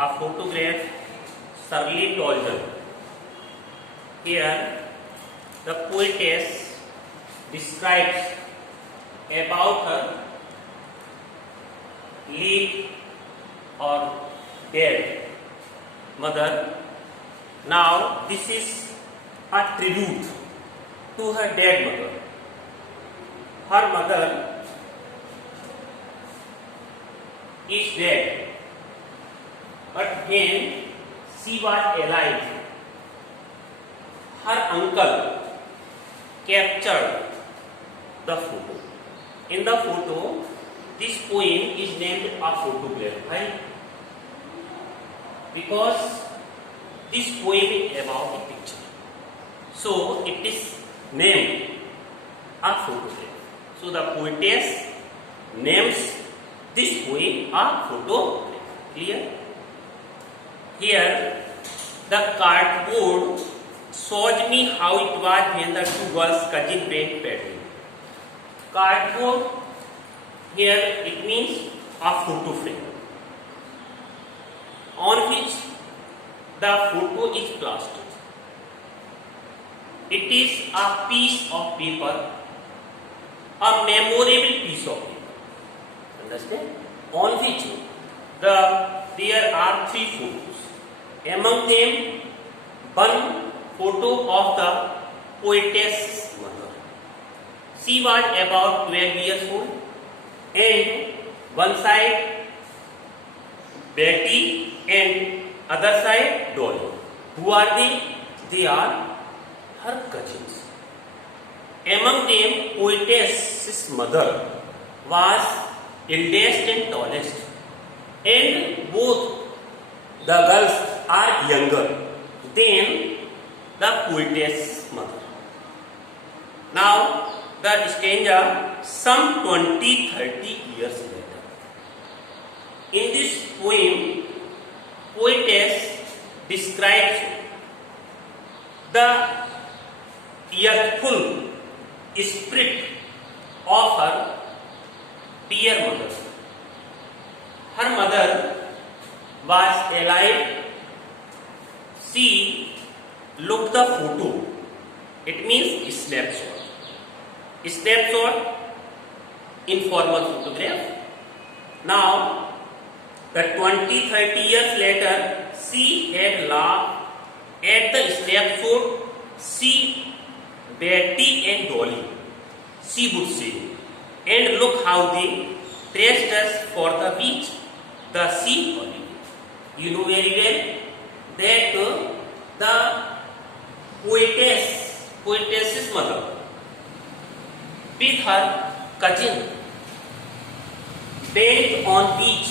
a photograph Shirley Toldon. Here the poetess describes about her late or dead mother. Now this is a tribute to her dead mother. Her mother is dead, but when she was alive, her uncle captured the photo. In the photo, this poem is named a photograph. Right? Because this poem is about a picture, so it is named a photograph. So the poetess names this poem a photograph. Clear? Here the cardboard shows me how it was when the two girls cousin went paddling. Cardboard here it means a photo frame on which the photo is plastered. It is a piece of paper, a memorable piece of paper. Understand? On which there are three photos. Among them, one photo of the poetess mother. She was about 12 years old, and one side Betty and other side Dolly. Who are they? They are her cousins. Among them, poetess's mother was eldest and tallest, and both the girls are younger than the poetess's mother. Now the stanza some 20-30 years later. In this poem, poetess describes the youthful spirit of her dear mother. Her mother was alive. She looked the photo. It means snapshot. Snapshot, informal photograph. Now, the 20-30 years later, she had laughed at the snapshot. See Betty and Dolly, she would say, and look how they dressed us for the beach, the sea holiday. You know very well that the poetess's mother with her cousin went on beach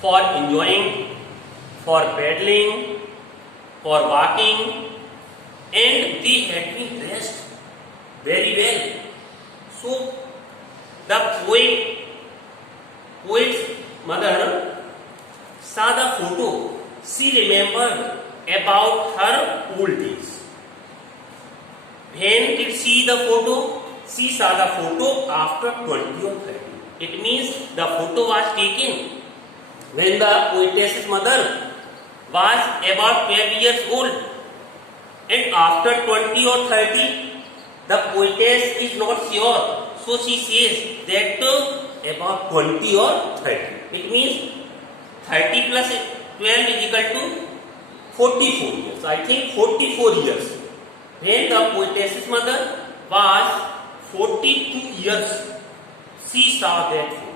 for enjoying, for paddling, for walking, and they had been dressed very well. So the poet's mother saw the photo. She remembered about her old days. When did she see the photo? She saw the photo after 20 or 30. It means the photo was taken when the poetess's mother was about 12 years old. And after 20 or 30, the poetess is not sure. So she says that about 20 or 30. It means 30 plus 12 is equal to 44 years. I think 44 years. When the poetess's mother was 42 years, she saw that photo.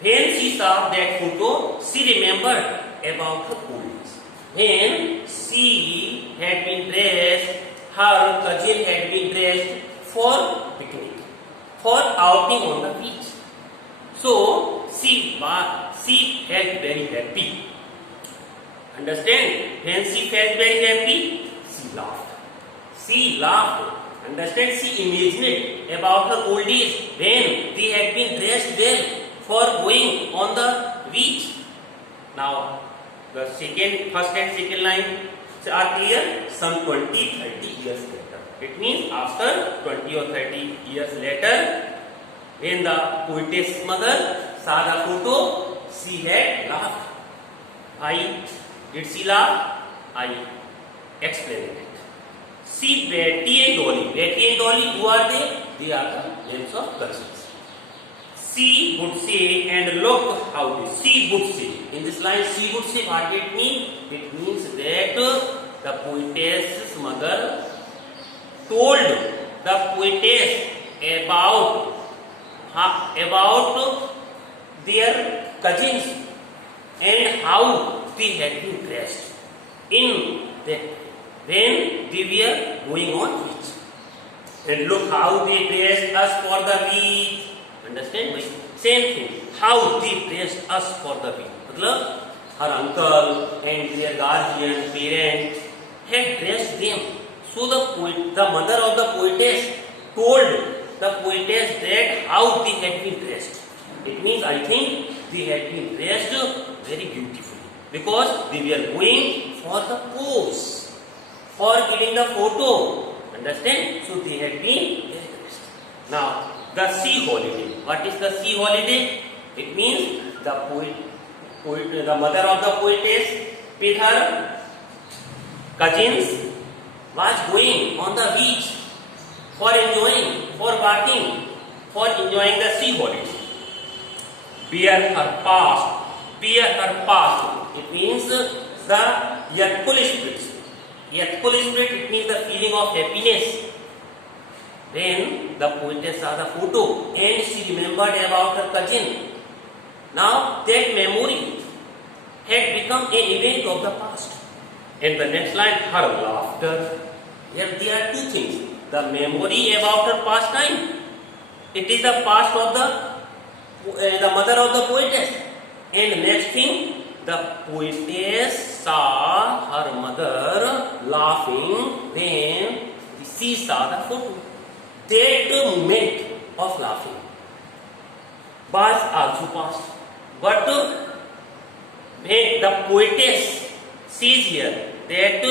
When she saw that photo, she remembered about her old days. When she had been dressed, her cousin had been dressed for picnic, for outing on the beach. So she felt very happy. Understand? When she felt very happy, she laughed. She laughed. Understand? She imagined about her old days when they had been dressed well for going on the beach. Now, the first and second line are clear. Some 20-30 years later. It means after 20 or 30 years later, when the poetess mother saw the photo, she had Why did she laugh? I explained it. See, Betty and Dolly. Betty and Dolly, who are they? They are the names of cousins. She would say, and look how this. She would say. In this line, she would say, what it means? It means that the poetess's mother told the poetess about their cousins and how they had been dressed in that when they were going on beach. And look how they dressed us for the beach. Understand? Same thing. How they dressed us for the beach. मतलब her uncle and their guardian parents had dressed them. So the mother of the poetess told the poetess that how they had been dressed. It means I think they had been dressed very beautifully because they were going for the pose, for giving the photo. Understand? So they had been very dressed. Now the sea holiday. What is the sea holiday? It means the mother of the poetess with her cousins was going on the beach for enjoying, for bathing, for enjoying the sea holiday. Bear her past. Bear her past. It means the youthful spirit. Youthful spirit, it means the feeling of happiness. When the poetess saw the photo and she remembered about her cousin. Now that memory had become an event of the past. And the next line, her laughter. Here there are two things. The memory about her past time. It is the past of the mother of the poetess. And next thing, the poetess saw her mother laughing when she saw the photo. That moment of laughing was also past. But when the poetess sees here that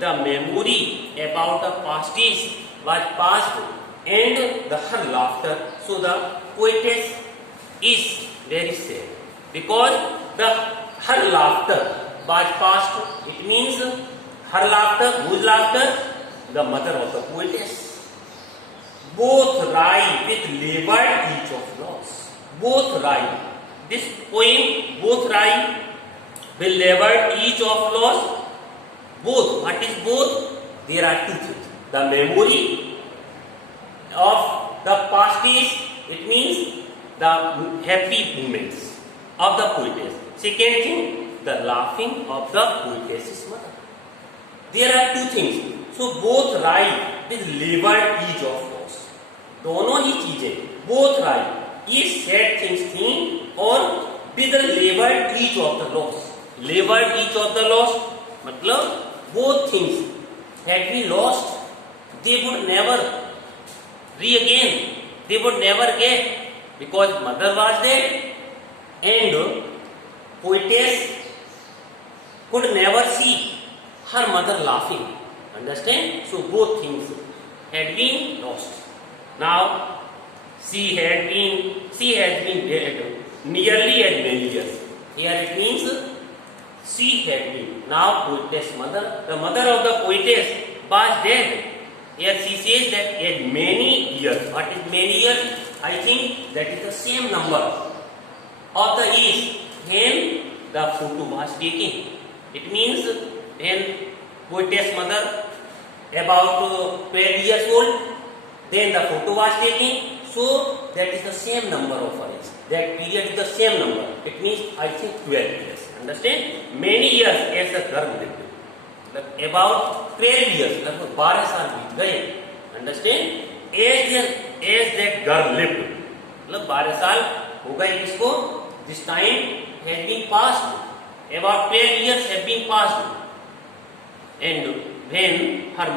the memory about the past was past and her laughter, so the poetess is very sad because her laughter was past. It means her laughter, whose laughter? The mother of the poetess. Both rhyme with labored each of loss. Both rhyme. This poem, both rhyme with labored each of loss. Both. What is both? There are two things. The memory of the past it means the happy moments of the poetess. Second thing, the laughing of the poetess's mother. There are two things. So both rhyme with labored each of loss. दोनों ही चीजें both right ये sad things थी और with the labored each of the loss. Labored each of the loss मतलब both things had been lost. They would never regain. They would never get because mother was dead and poetess could never see her mother laughing. Understand? So both things had been lost. Now, she has been dead nearly as many years. Here it means she had been. Now, poetess mother, the mother of the poetess was dead. Here she says that as many years. What is many years? I think that is the same number of the years when the photo was taken. It means when poetess mother about 12 years old, then the photo was taken, so that is the same number of years. That period is the same number. It means I think 12 years. Understand? Many years as the girl lived. About 12 years, लगभग 12 साल बीत गए. Understand? As that girl lived, मतलब 12 साल हो गए इसको. This time has been passed. About 12 years have been passed. And when her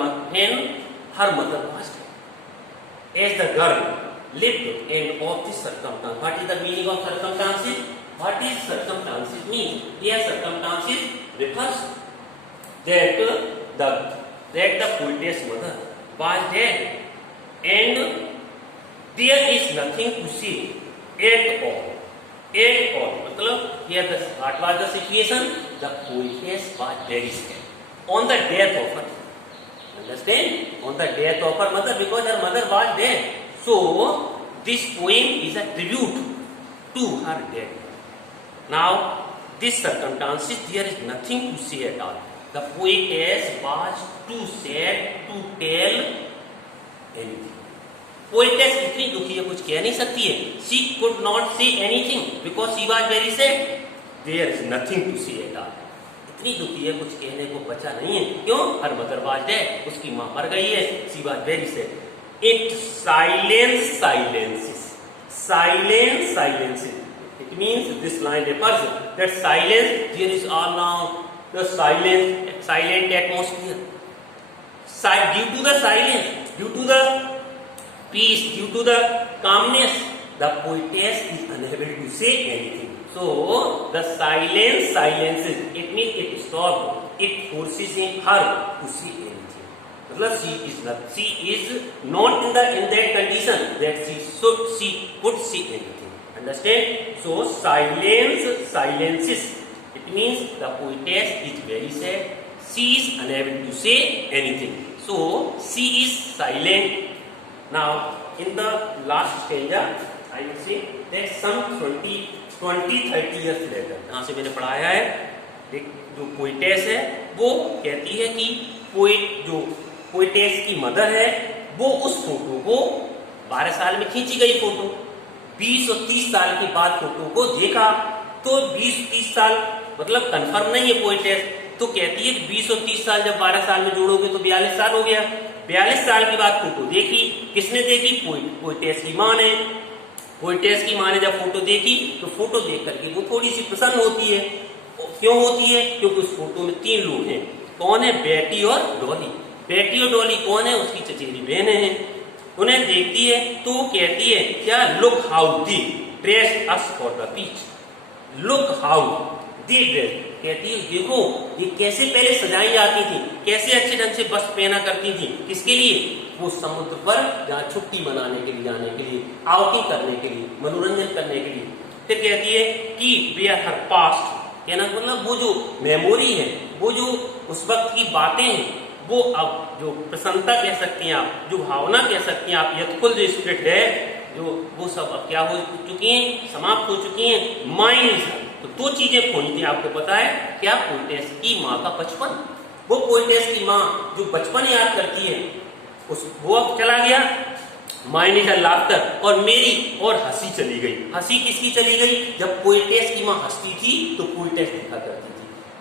mother was dead. As the girl lived and of this circumstance. What is the meaning of circumstances? What is circumstances mean? Here circumstances refers that the poetess mother was dead and there is nothing to say at all. At all मतलब here the what was the situation? The poetess was very sad on the death of her. Understand? On the death of her mother, because her mother was dead. So this poem is a tribute to her dead. Now this circumstances there is nothing to say at all. The poetess was too sad to tell anything. Poetess इतनी दुखी है कुछ कह नहीं सकती है. She could not say anything because she was very sad. There is nothing to say at all. इतनी दुखी है कुछ कहने को बचा नहीं है. क्यों? Her mother was dead. उसकी माँ मर गई है. She was very sad. It silences. Silence silences. It means this line refers that silence. There is all now the silent atmosphere. Due to the silence, due to the peace, due to the calmness, the poetess is unable to say anything. So the silence silences. It means it stops. It forces her to say anything. मतलब she is not in that condition that she could say anything. Understand? So silence silences. It means the poetess is very sad. She is unable to say anything. So she is silent. Now, in the last stanza, I will say that some 20-30 years later, यहाँ से मैंने पढ़ाया है, जो poetess है, वो कहती है कि जो पोइटेस की मदर है, वो उस फोटो को 12 साल में खींची गई फोटो, 20 और 30 साल के बाद फोटो को देखा, तो 20-30 साल मतलब कंफर्म नहीं है पोइटेस, तो कहती है कि 20 और 30 साल जब 12 साल में जोड़ोगे तो 42 साल हो गया. 42 साल के बाद फोटो देखी. किसने देखी? पोइटेस की माँ ने. पोइटेस की माँ ने जब फोटो देखी तो फोटो देख करके वो थोड़ी सी प्रसन्न होती है. क्यों होती है? क्योंकि उस फोटो में 3 लोग हैं. कौन है? बेटी और डॉली. बेटी और डॉली कौन है? उसकी चचेरी बहनें हैं. उन्हें देखती है तो वो कहती है क्या? Look how the dress us for the beach. Look how the dress. कहती है देखो ये कैसे पहले सजाई जाती थी, कैसे अच्छे ढंग से बस पहना करती थी. किसके लिए? वो समुद्र पर जहाँ छुट्टी मनाने के लिए जाने के लिए, आउटिंग करने के लिए, मनोरंजन करने के लिए. फिर कहती है कि वी आर हर पास्ट. कहना मतलब वो जो मेमोरी है, वो जो उस वक्त की बातें हैं, वो अब जो प्रसन्नता कह सकती हैं आप, जो भावना कह सकती हैं आप, यथफुल जो स्पिरिट है, जो वो सब अब क्या हो चुकी हैं? समाप्त हो चुकी हैं. माइंड तो 2 चीजें खोई थी. आपको पता है क्या? पोइटेस की माँ का बचपन. वो पोइटेस की माँ जो बचपन याद करती है, वो अब चला गया. Mind is a laughter. और मेरी और हंसी चली गई. हंसी किसकी चली गई? जब पोइटेस की माँ हंसती थी तो पोइटेस देखा करती थी.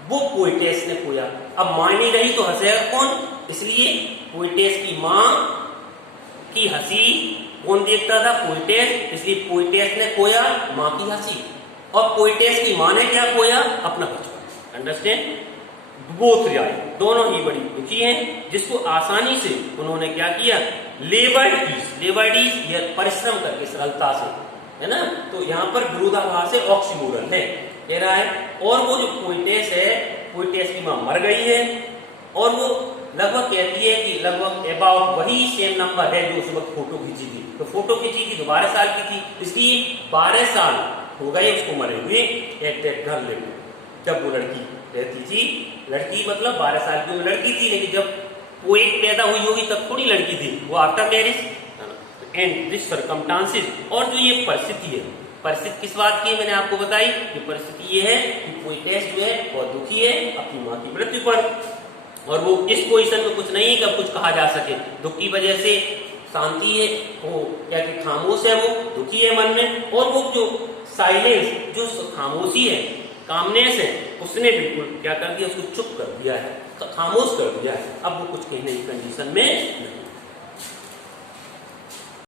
वो पोइटेस ने खोया. अब माँ नहीं रही तो हंसेगा कौन? इसलिए पोइटेस की माँ की हंसी कौन देखता था? पोइटेस. इसलिए पोइटेस ने खोया माँ की हंसी, और पोइटेस की माँ ने क्या खोया? अपना बचपन. अंडरस्टैंड? बोथ राय दोनों ही बड़ी दुखी हैं, जिसको आसानी से उन्होंने क्या किया? लेबर्ड इज ये परिश्रम करके सरलता से, है ना. तो यहाँ पर विरोधाभास है, ऑक्सीमोरन है, कह रहा है. और वो जो पोइटेस है, पोइटेस की माँ मर गई है, और वो लगभग कहती है कि लगभग अबाउट वही सेम नंबर है जो उस वक्त फोटो खींची थी. तो फोटो खींची थी तो 12 साल की थी, इसलिए 12 साल हो गए उसको मरे हुए. एक घर ले जब वो लड़की रहती थी, लड़की मतलब 12 साल की वो लड़की थी, लेकिन जब पोएट पैदा हुई होगी तब थोड़ी लड़की थी, वो after marriage. And this circumstances. और जो ये परिस्थिति है, परिस्थिति किस बात की है मैंने आपको बताई. ये परिस्थिति ये है कि पोएटेस जो है बहुत दुखी है अपनी माँ की मृत्यु पर, और वो इस पोजीशन में कुछ नहीं है कि अब कुछ कहा जा सके. दुख की वजह से शांति है, वो क्या कि खामोश है, वो दुखी है मन में. और वो जो साइलेंस, जो खामोशी है, कामनेस है, उसने बिल्कुल क्या कर दिया? उसको चुप कर दिया है, खामोश कर दिया है. अब वो कुछ कहने की कंडीशन में नहीं.